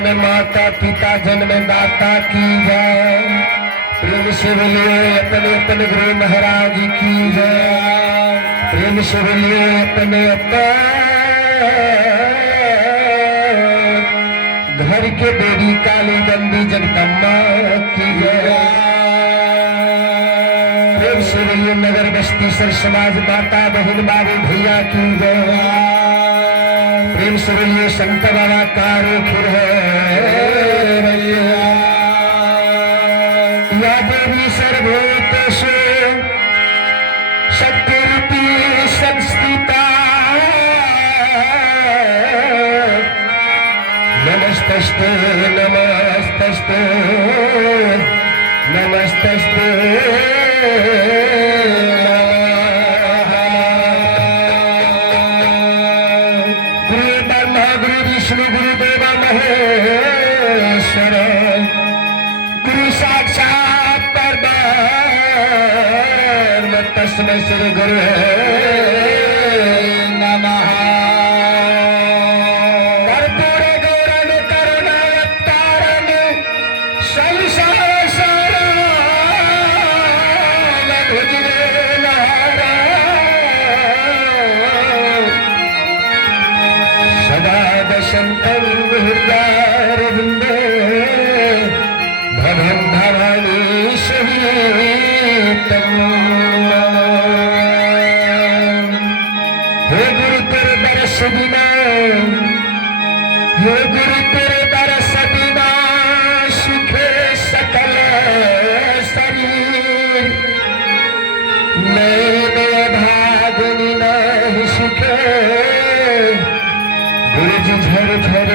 मन माता पिता जन्म दाता की जय। प्रेम से बोलिए अपने अपने गुरु महाराज की जय। प्रेम से बोलिए अपने घर के बेड़ी काली बंदी जगदम्बा की जय। प्रेम से बोलिए नगर बस्ती सर समाज माता बहन बाबू भैया की जय। प्रेम से बोलिए संत बाबा कारो फिर या देवी सर्वभूतेषु शक्तिरूपी संस्थिता नमस्तस्ते नमस्तस्ते नमस्तस्ते। तस्मै श्री गुरु नमः। कर्पूरे गौरव करुणावतारं संसारसारं भुजगेन्द्रहारं सदा वसन्तं हृदयारविन्दे भवं भवानी सहितं। बिना हे गुरु तेरे दरस बिना सुखे सकल शरीर मेरे भागनी नहीं सुखे गुरु जी झर झर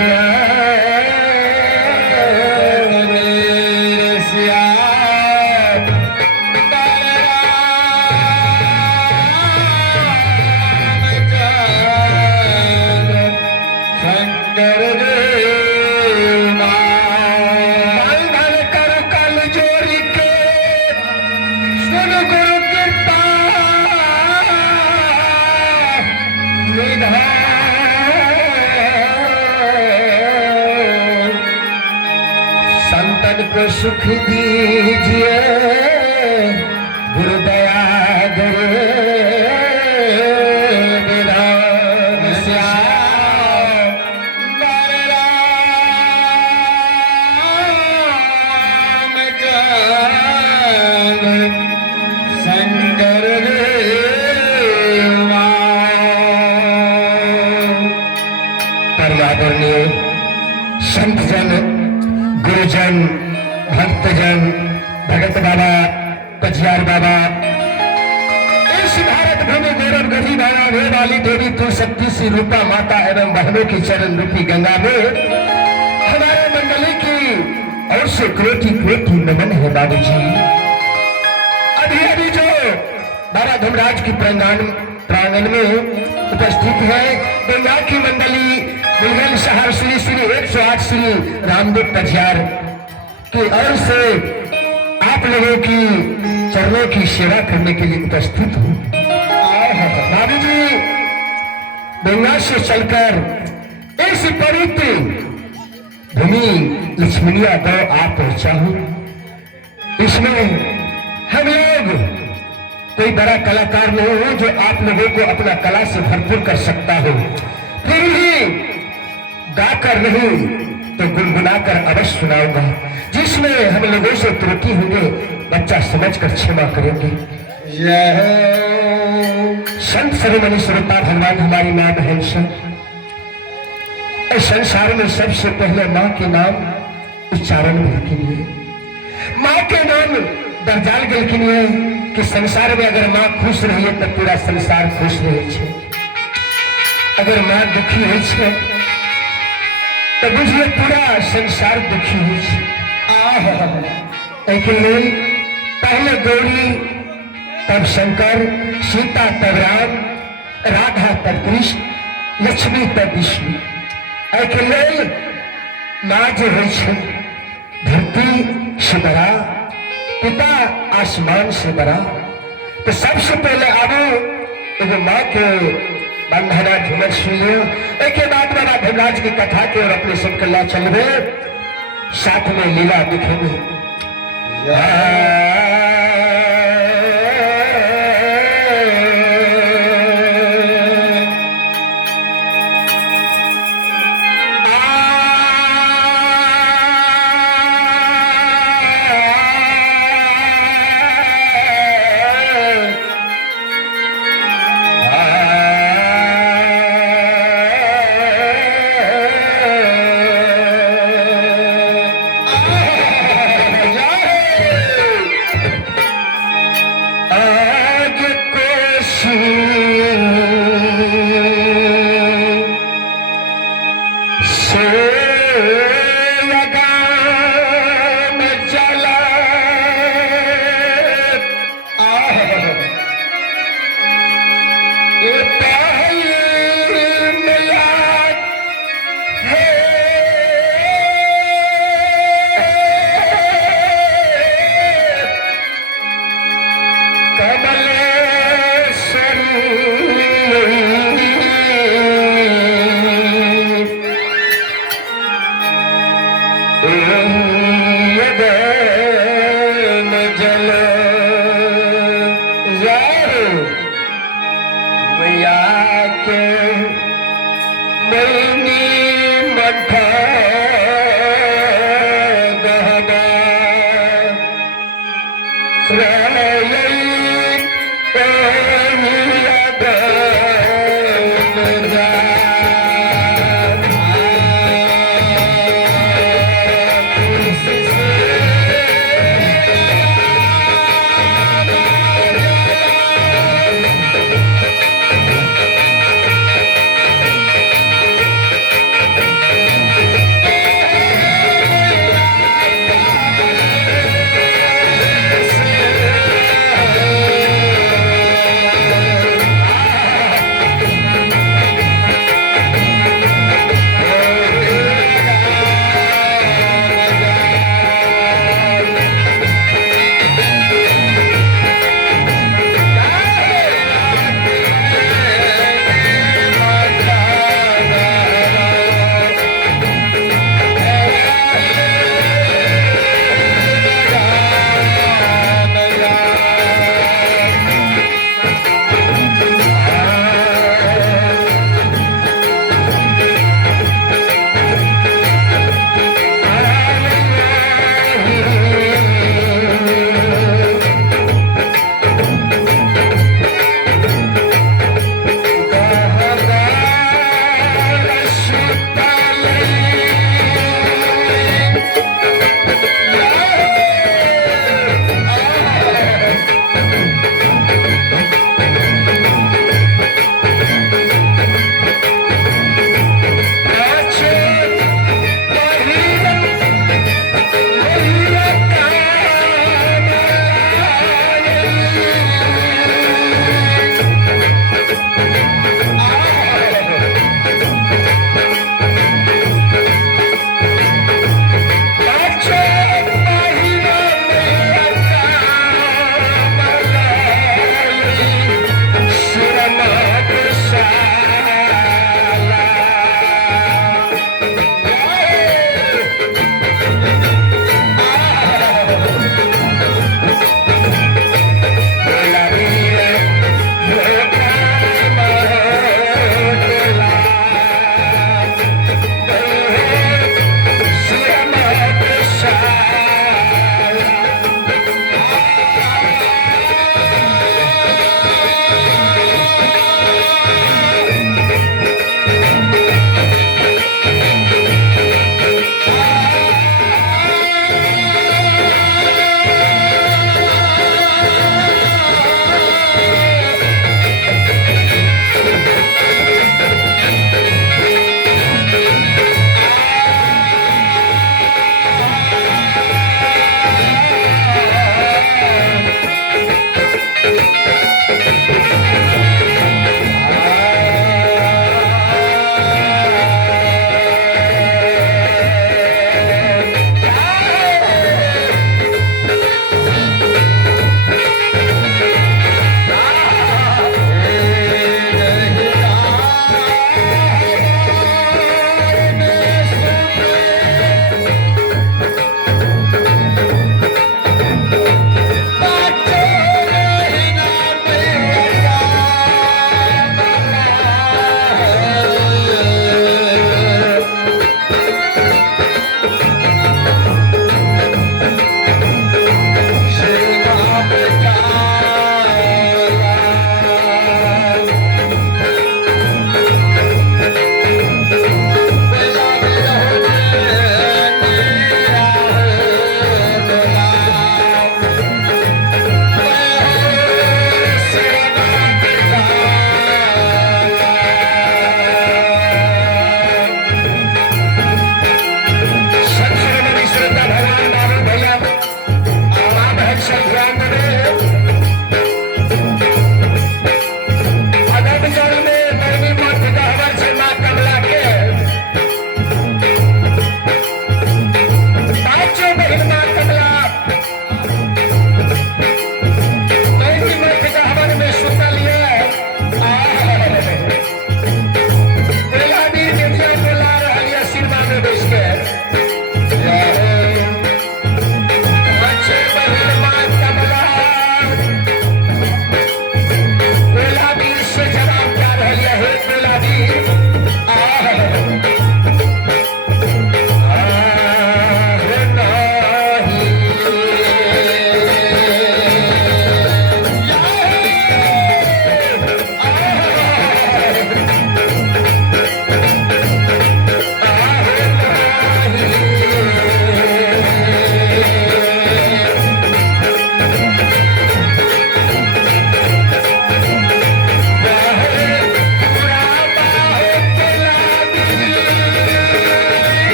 को सुख दीजिए गुरु दया गुरु विधान श्याम राम चंद्र शंकर परमादरणीय संतजन गुरुजन भक्तजन भगत बाबा पचियार बाबा इस भारत भूमि गौरव गढ़ी बाबा वे वाली देवी तू शक्ति सी रूपा माता एवं बहनों की चरण रूपी गंगा में हमारे मंडली की और से कोटि कोटि नमन है बाबू जी। अभी अभी जो बाबा धर्मराज की प्रांगण में उपस्थित है गंगा की मंडली मुगल शहर श्री श्री 108 श्री रामदेव पचियार की ओर से आप लोगों की चरणों की सेवा करने के लिए उपस्थित हूँ। बाबू जी गंगा से चलकर इस पवित्र भूमि लक्ष्मणिया गांव आप पहुंचा हूँ। इसमें हम लोग कोई बड़ा कलाकार नहीं हो जो आप लोगों को अपना कला से भरपूर कर सकता हो, फिर भी गाकर नहीं तो गुनगुनाकर अवश्य सुनाऊंगा। जिसमें हम लोगों से त्रुटि होंगे बच्चा समझकर क्षमा करेंगे। संत सर्वमणि श्रोता भगवान हमारी मां बहन सब इस संसार में सबसे पहले मां के नाम उच्चारण के लिए मां के नाम दर्जाल गल के लिए कि संसार में अगर मां खुश रही है तो पूरा संसार खुश रहे छे। अगर मां दुखी है तो बुझिए पूरा संसार दुखी है। पहले गौरी तब शंकर, सीता तब राम, राधा तब कृष्ण, लक्ष्मी तब विष्णु। माँ जो है धरती से बड़ा, पिता आसमान से बड़ा, तो सबसे पहले आबो एगो माँ के बंधना झूमर सुन लियो। एक बाद बाबा धनराज की कथा के और अपने सब कला चलवे साथ में लीला दिखेगी।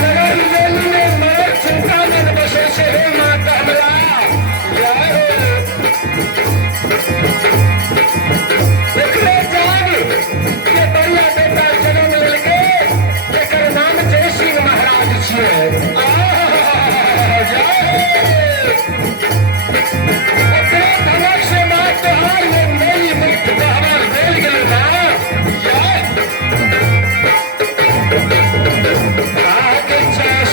नगर मेली में मैं चिंता मन बसे से माँ कहला एकरे जान के बढ़िया बेटा जन्म लेके एकर नाम जय सिंह महाराज छियै एकरे धनक से माँ तोहार ये मेरी मुक्त को हमार भेल गेल बा आगे जा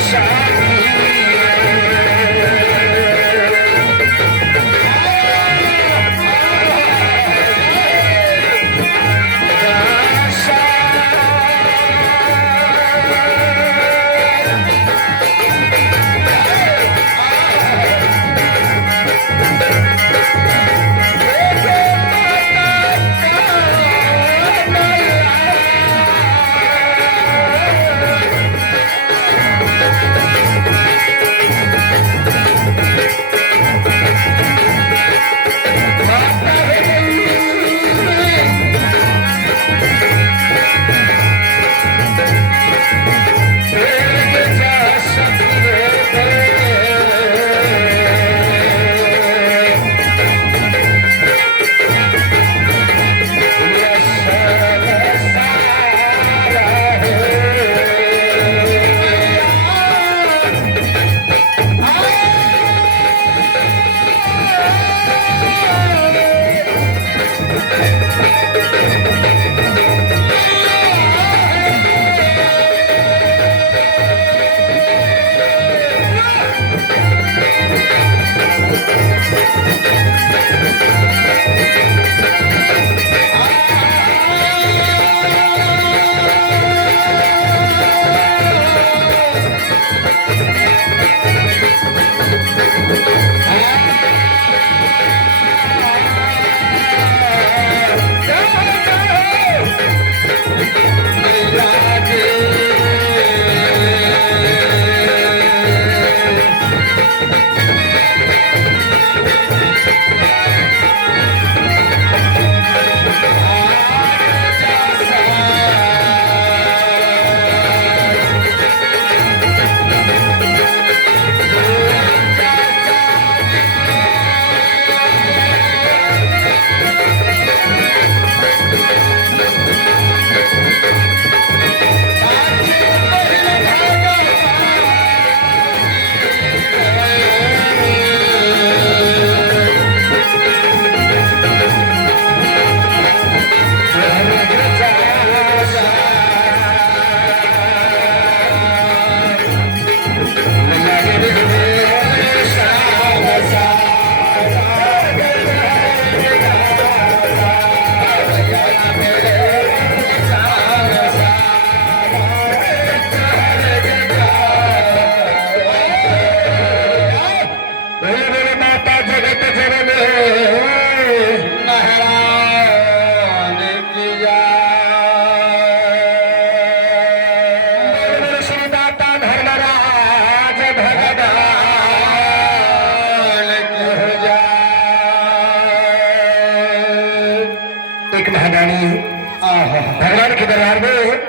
भगवान के दरबार में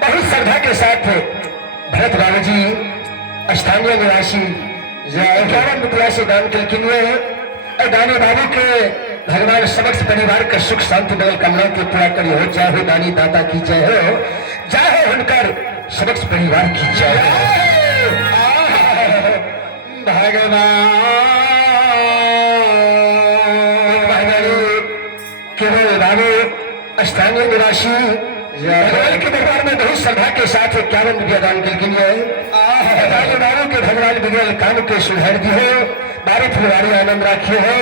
बहुत श्रद्धा के साथ भरत बाबू जी स्थानीय निवासी 11 रुपया से दान के लिए और दानी बाबू के भगवान समस्त परिवार का सुख शांति बल कामना के पूरा करी हो, चाहे दानी दाता की जय हो, चाहे उनकर समस्त परिवार की जय हो। भगवान केवल बाबू स्थानीय निवासी भगवान के दरबार में बहुत श्रद्धा के साथ 51 रुपया दान के लिए बाबू के भगवान बिगल काम के सुधार दी हो, बारी फुलवारी आनंद राखी हो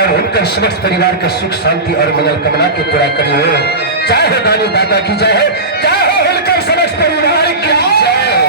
और उनका समस्त परिवार का सुख शांति और मंगल कामना के पूरा करी हो, चाहे दानी दाता की जय है, चाहे उनका समस्त परिवार की जय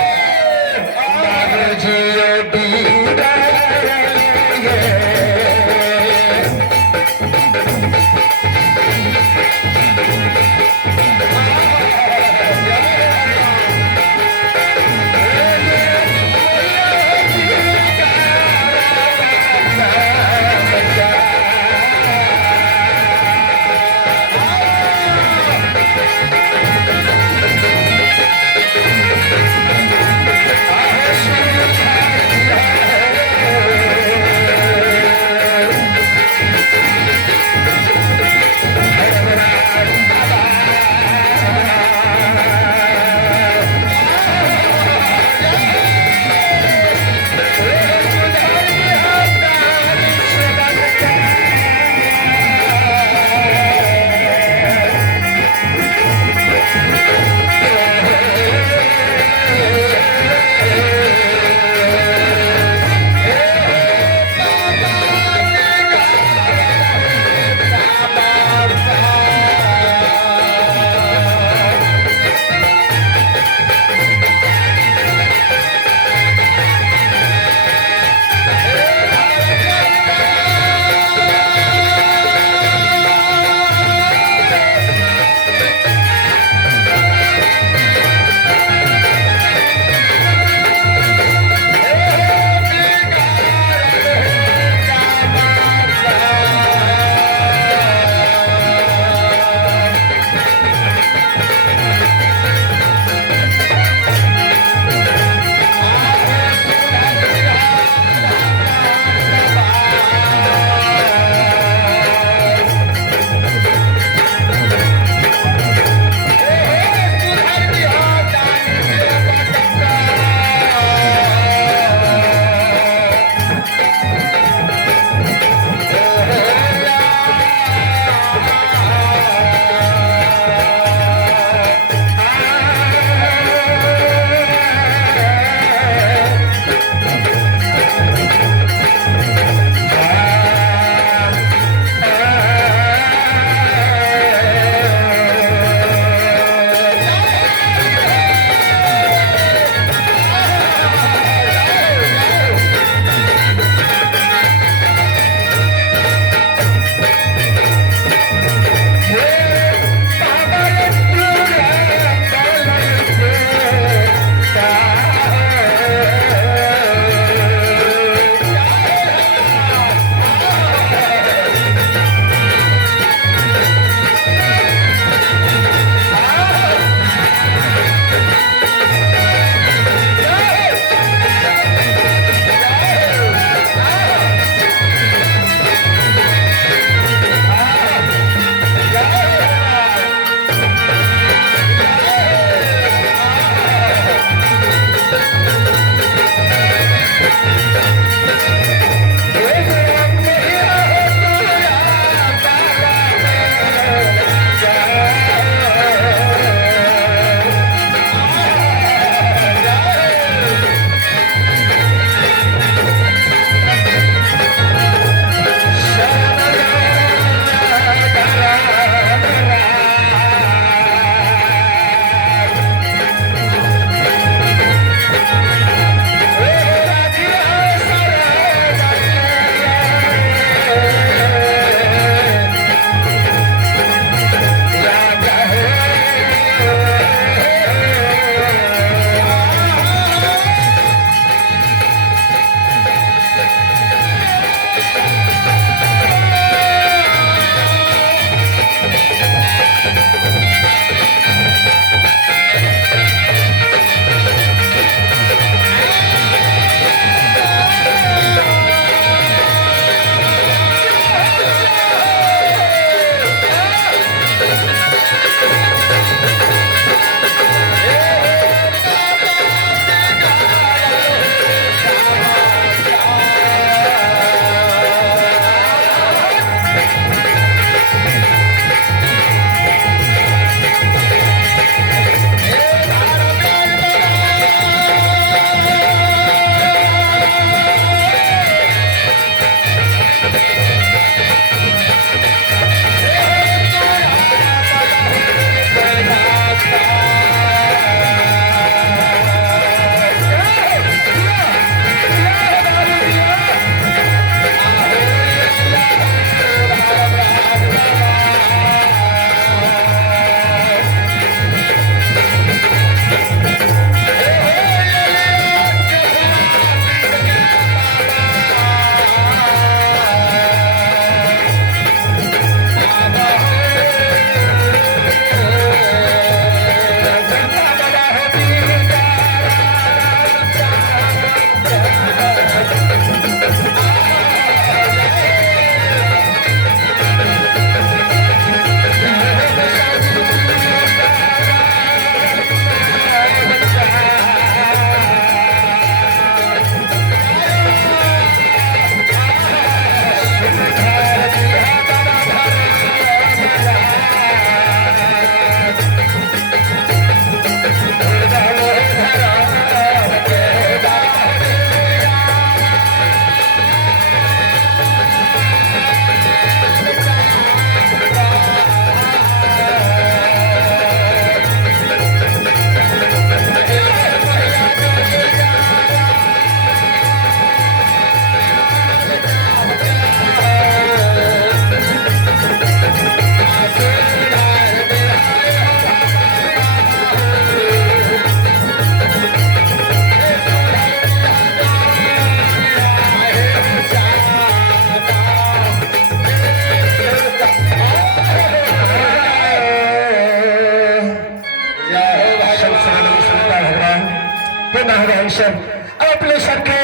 हे महाराज सर अब अपने सबके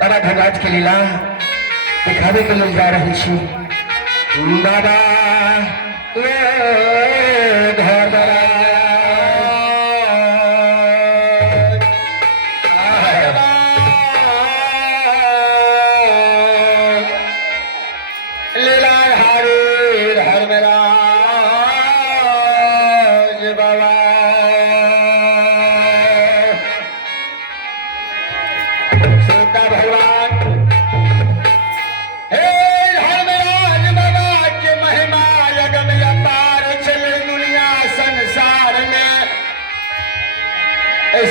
बाबा धनराज के लीला दिखावे के लिए जा रही छी बाबा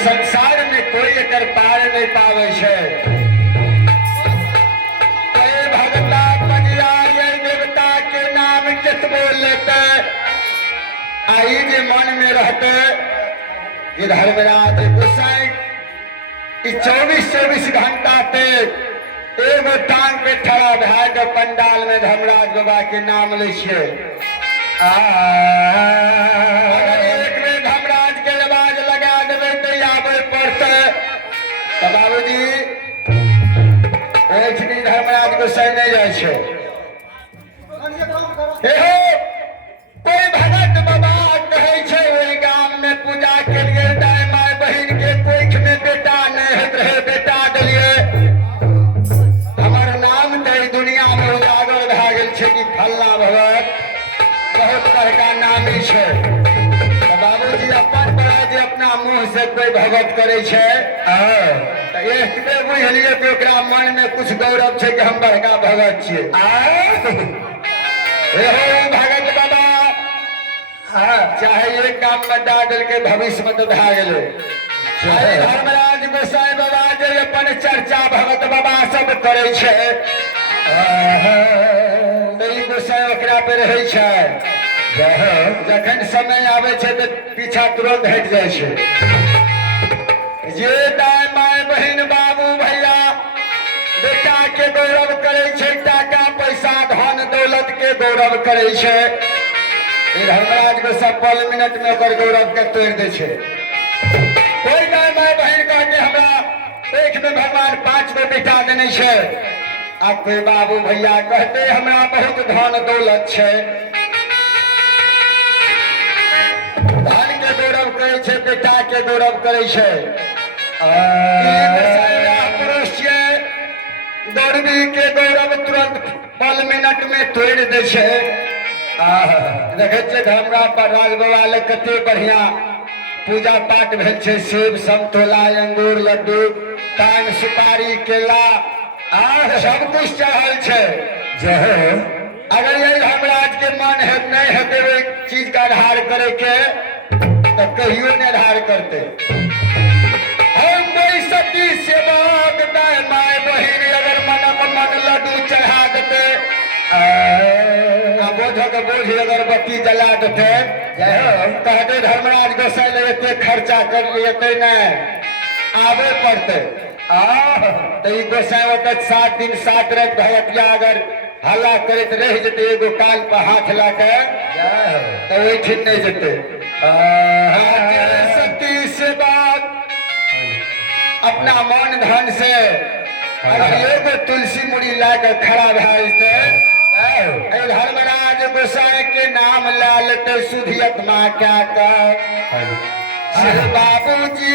संसार में कोई एकर पार नहीं पावे छे भगता बजिया देवता के नाम कितबो लेते आई जे मन में रहते कि धर्मराज गोसाई 24-24 घंटा पे एगो टांग पे खड़ा भै के पंडाल में धर्मराज बाबा के नाम ले छे बाबूजी धर्मराज गोसाई नहीं जाए छे कोई भगत बाबा कहे छे ओई गाम में पूजा के लिए दाई माय बहिन के कोई में बेटा नहीं होत रहे बेटा दलिए हमर नाम तो दुनिया में उजागर भै गेल छे कि फल्ला भगत बहुत बड़का नामी छे बाबूजी अपन बड़ा अपना मुंह से कोई भगत करे छे बुझलिए कि ओकरा मन में कुछ गौरव छे कि हम बड़का भगत छिए भगत बाबा चाहे एक काम में डाल के भविष्य में तो भै गेले धर्मराज गोसाई बाबा जे अपन चर्चा भगत बाबा सब करे छे गोसाई ओकरा पे रहे छे जखन समय आवे छे तो पीछा तुरंत हट जाए छे जे दाई माय बहिन बाबू भैया बेटा के गौरव करे छे टाका पैसा धन दौलत के गौरव करे छे धर्मराज को सब पल मिनट में ओकर गौरव के तोड़ दे छे कोई दाई माय बहिन कह के हमरा एक में भगवान 5 गो बेटा देने छे आ कोई बाबू भैया कहते हमरा बहुत धन दौलत छे धन के गौरव करे छे बेटा के गौरव करे छे पुरुष गौरवी के गौरव तुरंत पल मिनट में तोड़ दे छे देखे छे हमरा पर राज बाबा ले कते बढ़िया पूजा पाठ भेल छे सेब संतोला अंगूर लड्डू पान सुपारी केला सब कुछ चढ़ल छे अगर यही धर्मराज के मन है नहीं हेते चीज का आधार करे के तो कहियो नहीं आधार करते सती सेवक दाई माय बहिन अगर मन लड्डू चढ़ा देते बोझक बोझ अगरबत्ती जला देते कहते धर्मराज गोसाई ले एते खर्चा कर लिए नहीं आवे पड़ते तो गोसाई 7 दिन 7 रात भगतिया अगर हल्ला करते रह जते एगो काल पर हाथ ला के तो वही ठीक नहीं जते सती सेवक अपना मन धन से एगो तुलसी मुड़ी लाकर खड़ा भैते धर्मराज गोसाई के नाम ला लेते सुधियत माँ क्या कर बाबूजी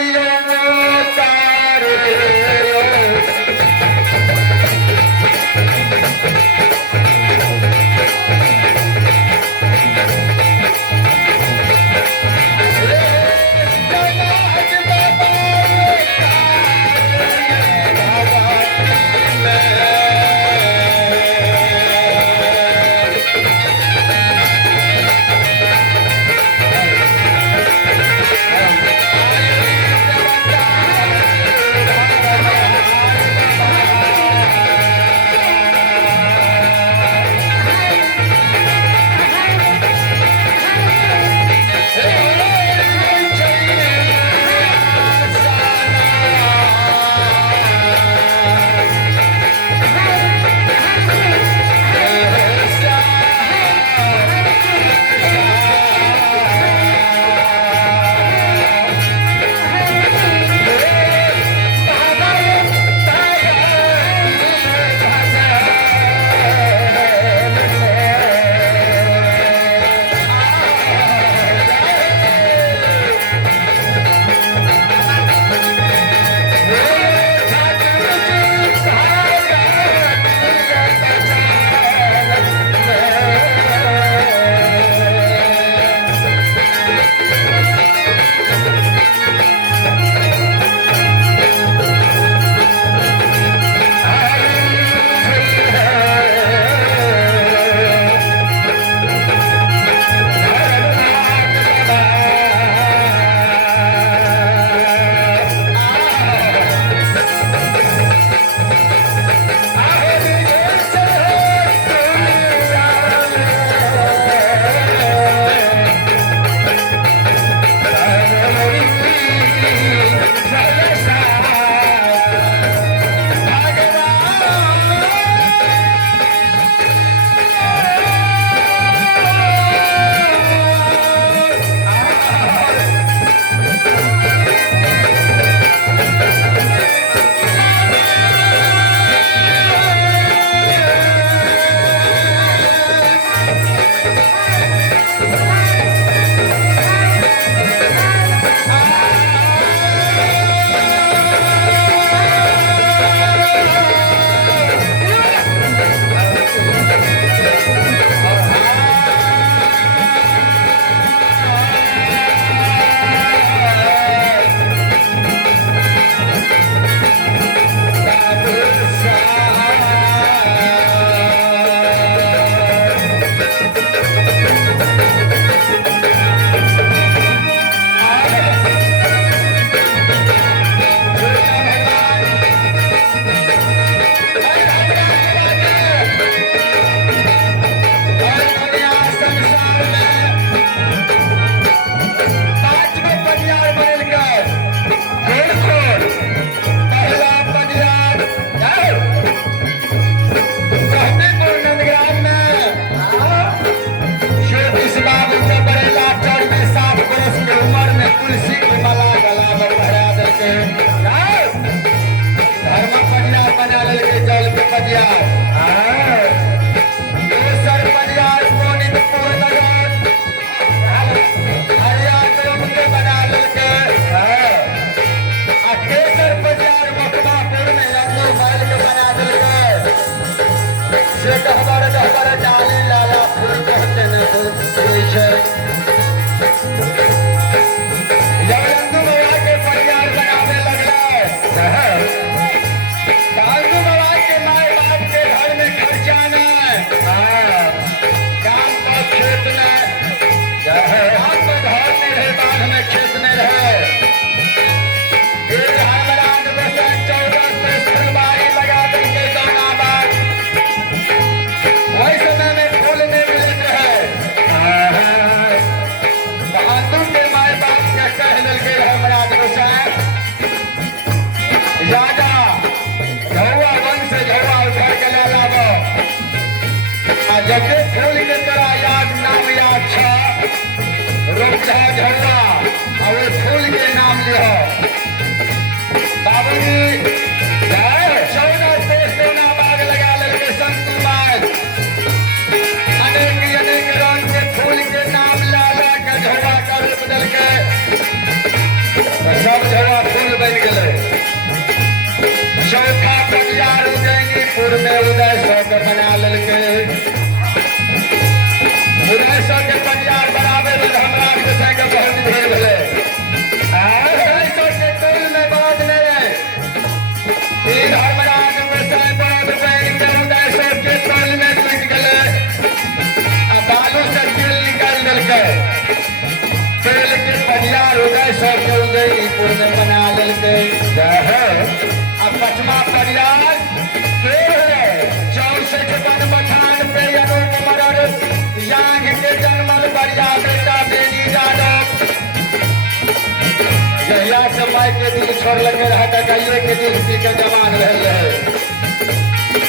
माय के दिल छोड़ लगे रहा कहिए के दिल सी के जवान रहे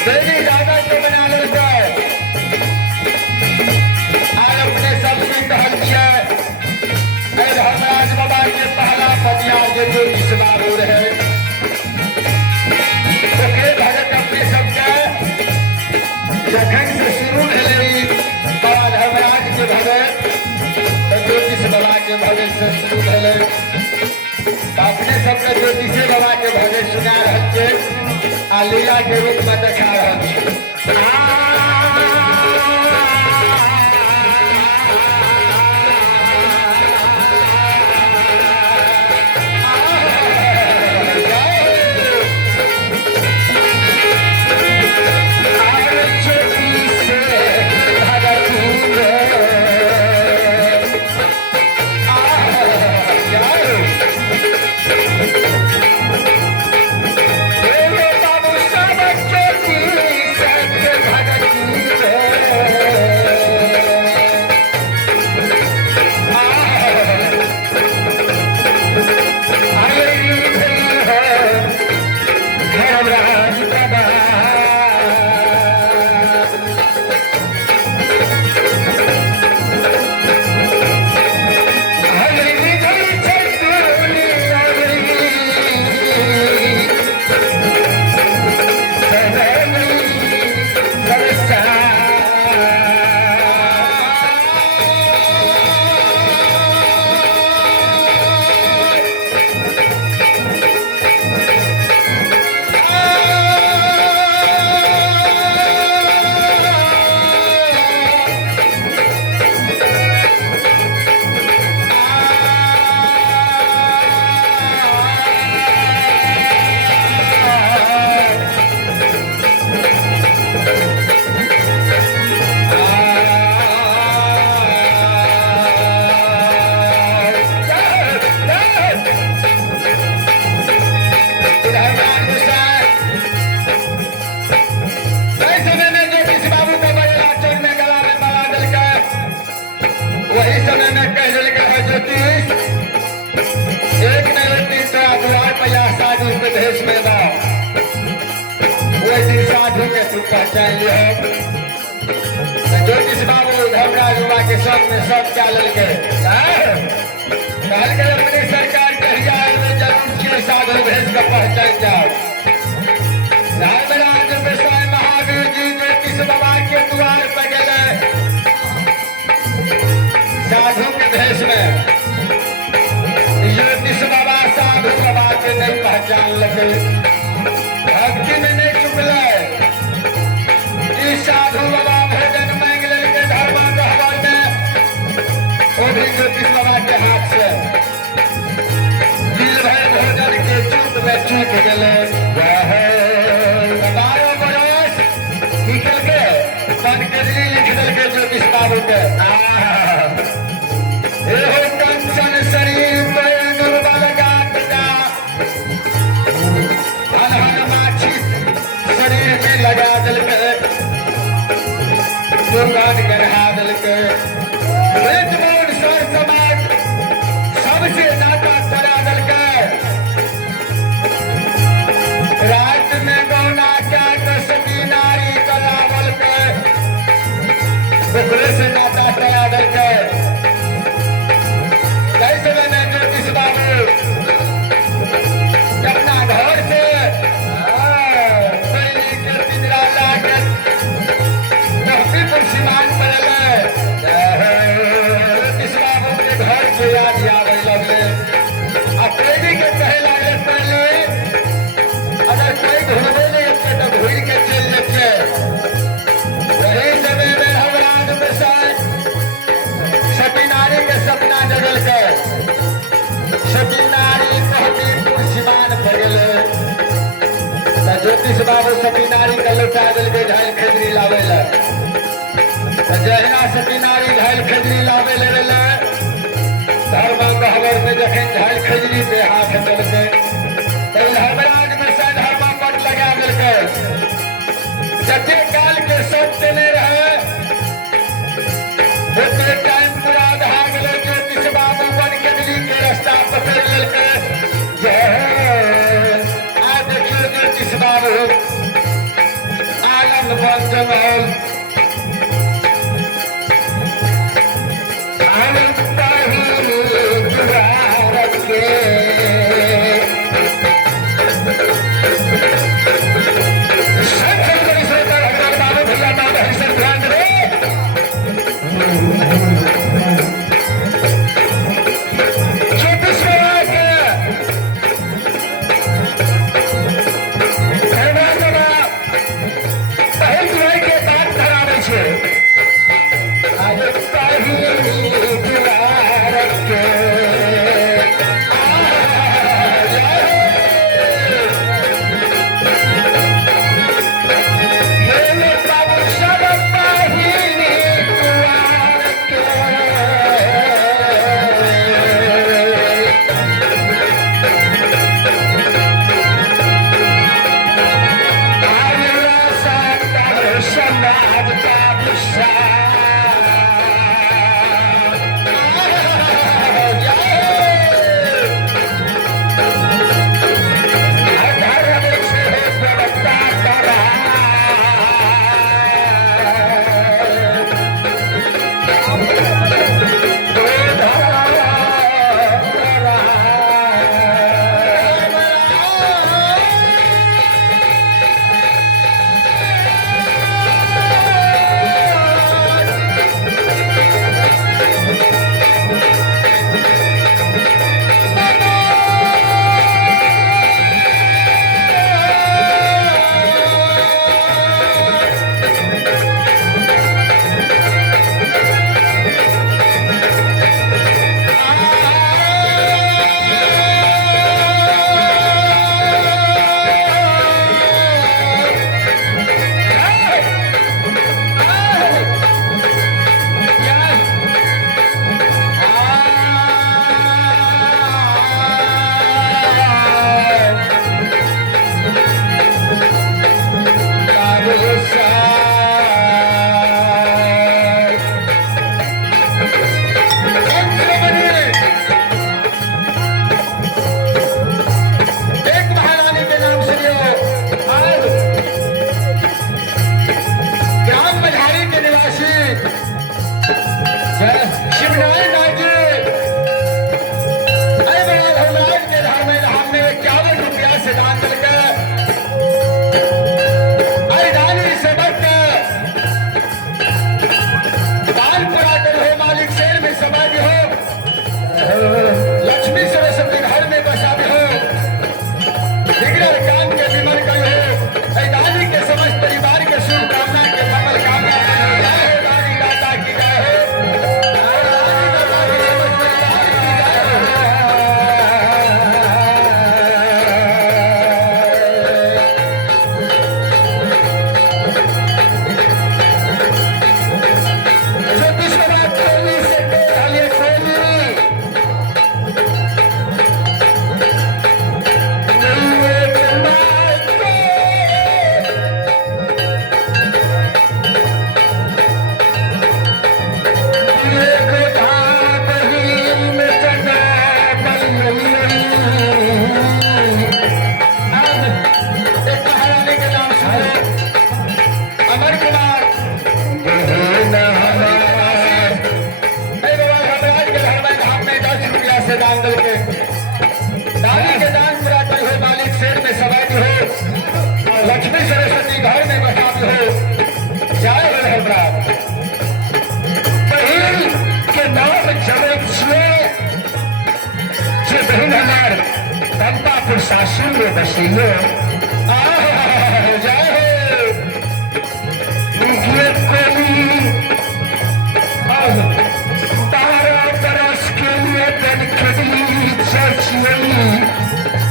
देवी दादा के बना ले और अपने सबसे कहल दिया धर्मराज बाबा के पहला पतिया के जो किसबाबू रहे तो के भगत अपने सबके जखन से शुरू भेले बाबा धर्मराज के भगत ज्योतिष बाबा के भगत से शुरू भेले अपने सबके ज्योतिषे बाबा के भगत सुना रहे आ लीला के रूप में देखा रहे पहचान लिया ज्योतिष बाबू धर्मराज बाबा के सामने सब चल के अपनी सरकार कहिया जरूर साधु भेज कर पहचान जाओ धर्मराज विषय महावीर जी ज्योतिष बाबा के द्वार पर गए साधु के भेष में ज्योतिष बाबा साधु बाबा के नहीं पहचान लगे भक्ति में नहीं चुकले साधु बाबा भोजन मांग लेके धर्मा गहवर में वो भी ज्योतिष बाबा के हाथ से दिल भर भोजन के चूक में चूक गए 12 बरस निकल के बन के लिख दिल के ज्योतिष बाबू के कंचन शरीर पे दुर्बल गाता हन माछी शरीर में लगा दिल के दुर्गान गढ़ा दल के सर समाज सबसे नाता करा दल के रात में गौना क्या सती नारी कलावल के से नाता करा दल के कैसे मैंने ज्योतिष बाबू अपना घर से के पिंजरा लाकर सीमान पड़े ज्योतिष बाबू के घर से याद लगे प्रेमी के कहे लगे पहले अगर कोई ढूंढे नहीं तो घूर के चल लेते वही समय में धर्मराज विषय सती नारी के सपना जगल के सती नारी कहती सीमान पड़े ज्योतिष बाबू सती नारी का लुटा दिल के ढाल खेजरी लावे जहना सती नारी ढाल खजरी लावे ले धर्म गहवर में जखन ढाल खजरी पे हाथ चल के धर्मराज में से धर्म पट लगा मिलकर जते काल के सब चले रहे उतने टाइम पूरा आधा गए ज्योतिष बाबू बन के दिल्ली के रास्ता पकड़ लेके शासन में बसीले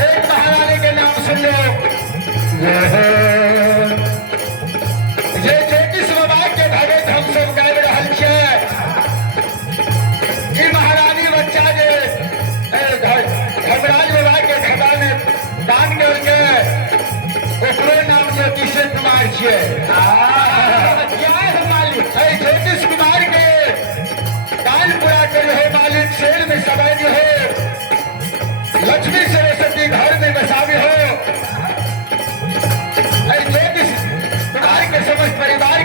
एक महारानी के नाम सुन लो। ये ज्योतिष बाबा के भगत हम सब गाय रहल छे। ई महारानी बच्चा जे धर्मराज बाबा के खता में दान करके ओकरो नाम ज्योतिष कुमार छे। क्या है मालिक? ज्योतिष कुमार के दान पूरा करे हो मालिक। शेर में सवारी हो, लक्ष्मी सरस्वती घर में बसावे हो। ज्योतिष कुमार के समस्त परिवार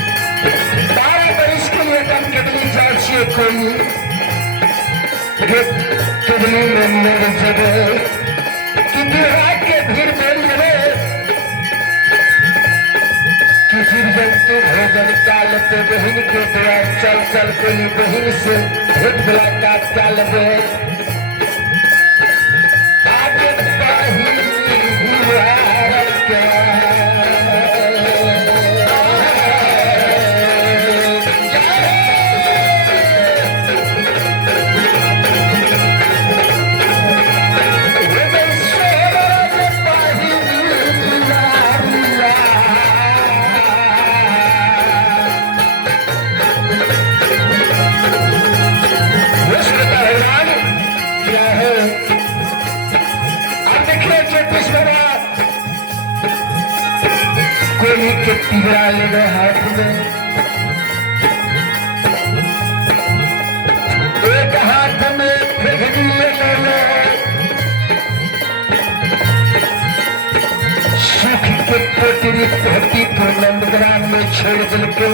12 बरिस के लिए कम कितनी चाहिए कोई कितनी में मेरे जगह कितनी रात के भीड़ मेरी जगह किसी जंतु भोजन काल पे बहन के द्वार चल चल कोई बहन से भेंट मुलाकात काल पे आगे बढ़ी हुआ के पिघला लेने हाथ में एक हाथ में फेंकनी लेने सुख के पोटरी धरती पर नंदग्राम में छोड़ दिल के